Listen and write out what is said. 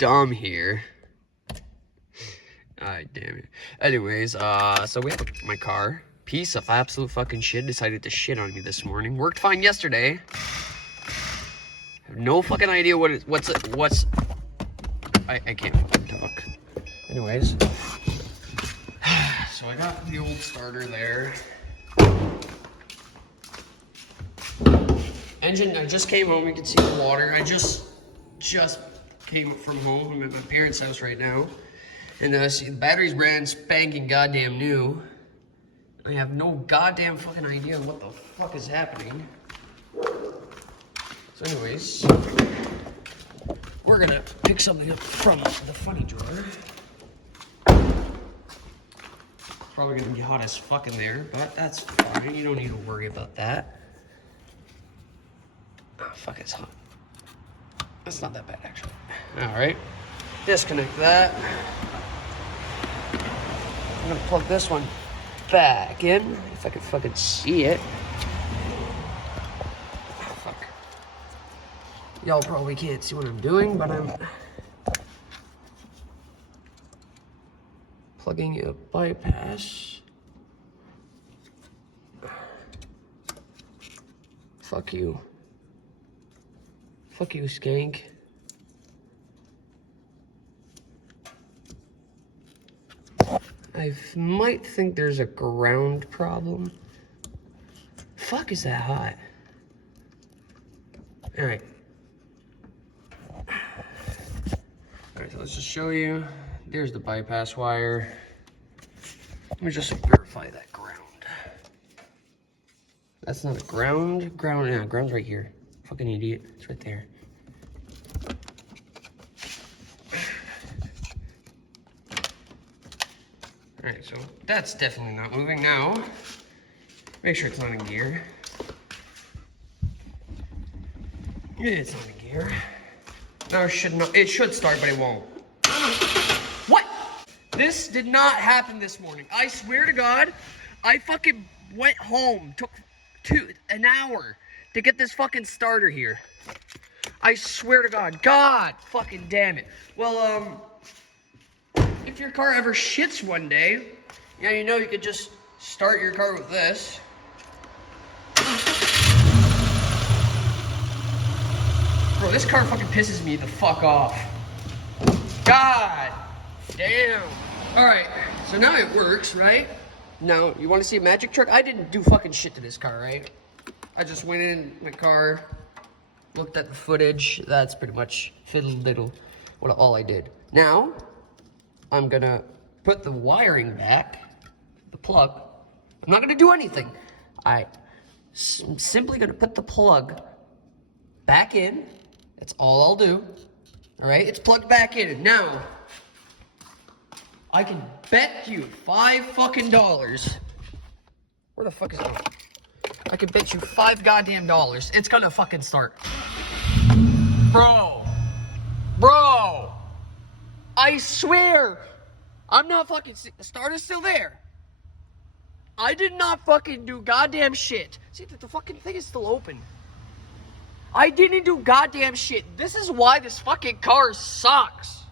dumb here. Alright, damn it. Anyways, so we have my car. Piece of absolute fucking shit decided to shit on me this morning. Worked fine yesterday. Have no fucking idea what's I can't fucking talk. Anyways. So I got the old starter there. Engine, I just came home, you can see the water. I just came from home. I'm at my parents' house right now. And see, the battery's brand spanking goddamn new. I have no goddamn fucking idea what the fuck is happening. So anyways, we're gonna pick something up from the funny drawer. Probably gonna be hot as fuck in there, but that's fine. You don't need to worry about that. Oh, fuck, it's hot. That's not that bad, actually. All right, disconnect that. I'm gonna plug this one back in, if I can fucking see it. Oh, fuck. Y'all probably can't see what I'm doing, but I'm plugging a bypass. Fuck you. Fuck you, skank. I might think there's a ground problem. Fuck, is that hot? Alright. Alright, so let's just show you. There's the bypass wire. Let me just verify that ground. That's not a ground. Yeah, ground's right here. Fucking idiot. It's right there. Alright, so that's definitely not moving now. Make sure it's not in gear. It's not in gear. No, it should start, but it won't. What? This did not happen this morning. I swear to God, I fucking went home, took an hour to get this fucking starter here. I swear to God. God fucking damn it. Well, if your car ever shits one day, yeah, you know you could just start your car with this. Bro, this car fucking pisses me the fuck off. God damn. Alright, so now it works, right? Now, you want to see a magic trick? I didn't do fucking shit to this car, right? I just went in my car, looked at the footage. That's pretty much fiddle-diddle what all I did. Now, I'm gonna put the wiring back, the plug. I'm not gonna do anything. I'm simply gonna put the plug back in. That's all I'll do. All right, it's plugged back in. Now, I can bet you $5 fucking. Where the fuck is it? I can bet you $5 goddamn. It's gonna fucking start. Bro. I swear, I'm not fucking, the starter's still there. I did not fucking do goddamn shit. See, the fucking thing is still open. I didn't do goddamn shit. This is why this fucking car sucks.